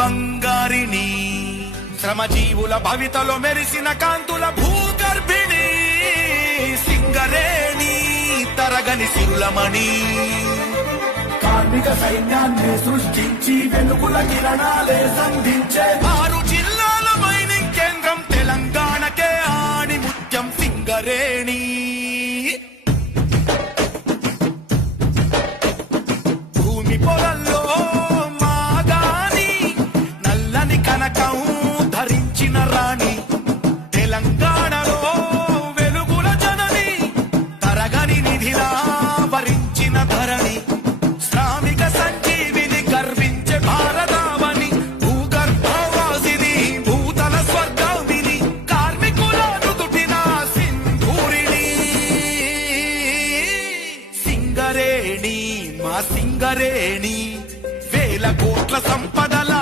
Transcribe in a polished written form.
బంగారిని, శ్రమజీవుల భవితలో మెరిసిన కాంతుల భూగర్భిణి, సింగరేణి తరగని సిరులమణి, కార్మిక సైన్యాన్ని సృష్టించి వెలుగుల కిరణాలే సంధించే 6 జిల్లాల మైనింగ్ కేంద్రం తెలంగాణకే ఆణి ముత్యం సింగరేణి. భూమి పొలంలో మాగాని నల్లని కనకం ధరించిన రాణి, తెలంగాణలో వెలుగుల జనని, తరగని నిధిలా వరించిన ధరణి, శ్రామిక సంజీవిని గర్వించే భారతావని, భూగర్భవాసిని భూతల స్వర్గామిని, కార్మికుల నుదుటిన సింధూరిణి, సింగరేణి మా సింగరేణి, వేల కోట్ల సంపదల